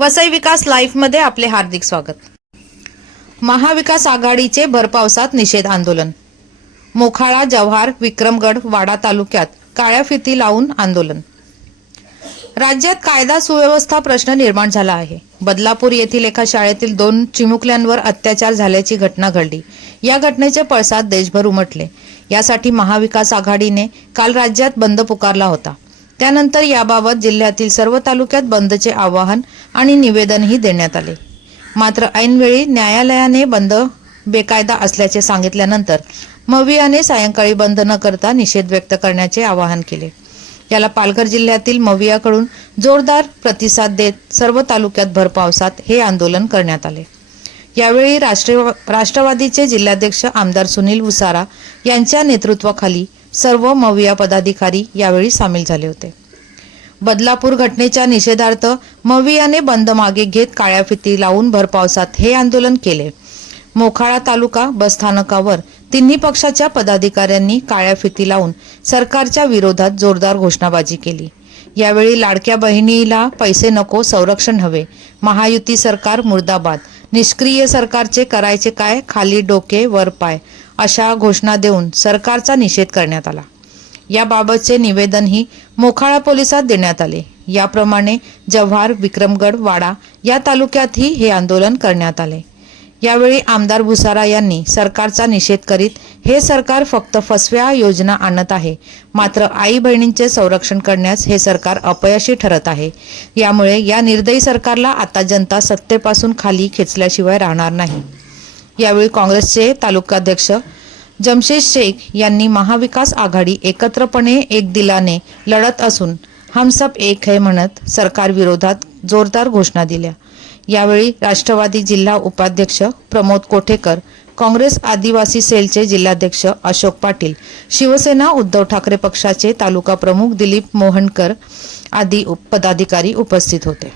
वसई विकास लाईफमध्ये आपले हार्दिक स्वागत. महाविकास आघाडीचे भरपावसात निषेध आंदोलन. मोखाळा जव्हार विक्रमगड वाडा तालुक्यात काळ्या फिती लावून आंदोलन. राज्यात कायदा सुव्यवस्था प्रश्न निर्माण झाला आहे. बदलापूर येथील एका शाळेतील दोन चिमुकल्यांवर अत्याचार झाल्याची घटना घडली. या घटनेचे पळसाद देशभर उमटले. यासाठी महाविकास आघाडीने काल राज्यात बंद पुकारला होता. त्यानंतर याबाबत जिल्ह्यातील सर्व तालुक्यात बंदचे आवाहन आणि निवेदनही देण्यात आले. मात्र ऐनवेळी न्यायालयाने बंद बेकायदा असल्याचे सांगितल्यानंतर मवियाने सायंकाळी बंद न करता निषेध व्यक्त करण्याचे आवाहन केले. याला पालघर जिल्ह्यातील मवियाकडून जोरदार प्रतिसाद देत सर्व तालुक्यात भरपावसात हे आंदोलन करण्यात आले. यावेळी राष्ट्रीय राष्ट्रवादीचे जिल्हाध्यक्ष आमदार सुनील उसारा यांच्या नेतृत्वाखाली सर्व मविया पदाधिकारी यावेळी सामील झाले होते. बदलापूर घटनेच्या निषेधार्थ मवियाने बंद मागे घेत काळ्या फिती लावून भरपावसात हे आंदोलन केले. मोखाळा तालुका बसस्थानकावर तिन्ही पक्षाच्या पदाधिकाऱ्यांनी काळ्या फिती लावून सरकारच्या विरोधात जोरदार घोषणाबाजी केली. यावेळी लाडक्या बहिणीला पैसे नको संरक्षण हवे महायुती सरकार मुर्दाबाद निष्क्रिय सरकारचे करायचे काय? खाली डोके वर पाय अशा घोषणा देऊन सरकारचा निषेध करण्यात आला. याबाबतचे निवेदनही मोखाळा पोलिसात देण्यात आले. याप्रमाणे जव्हार विक्रमगड वाडा या तालुक्यातही हे आंदोलन करण्यात आले. यावेळी आमदार भुसारा यांनी सरकारचा निषेध करीत हे सरकार फक्त फसव्या योजना आणत आहे. मात्र आई बहिणींचे संरक्षण करण्यास हे सरकार अपयशी ठरत आहे. यामुळे या निर्दयी सरकारला आता जनता सत्तेपासून खाली खेचल्याशिवाय राहणार नाही. यावेळी काँग्रेसचे तालुकाध्यक्ष जमशेद शेख यांनी महाविकास आघाडी एकत्रपणे एक दिलाने लढत असून हम सब एक है म्हणत सरकार विरोधात जोरदार घोषणा दिल्या. यावेळी राष्ट्रवादी जिल्हा उपाध्यक्ष प्रमोद कोठेकर काँग्रेस आदिवासी सेलचे जिल्हाध्यक्ष अशोक पाटील शिवसेना उद्धव ठाकरे पक्षाचे तालुका प्रमुख दिलीप मोहनकर आदी उप- पदाधिकारी उपस्थित होते.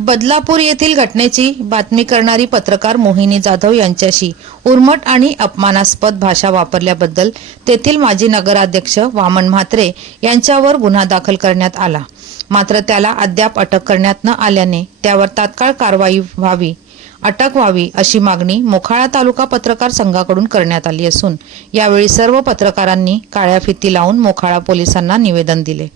बदलापूर येथील घटनेची बातमी करणारी पत्रकार मोहिनी जाधव यांच्याशी उर्मट आणि अपमानास्पद भाषा वापरल्याबद्दल तेथील माजी नगराध्यक्ष वामन म्हात्रे यांच्यावर गुन्हा दाखल करण्यात आला. मात्र त्याला अद्याप अटक करण्यात न आल्याने त्यावर तात्काळ कारवाई व्हावी अटक व्हावी अशी मागणी मोखाळा तालुका पत्रकार संघाकडून करण्यात आली असून यावेळी सर्व पत्रकारांनी काळ्या फिती लावून मोखाळा पोलिसांना निवेदन दिले.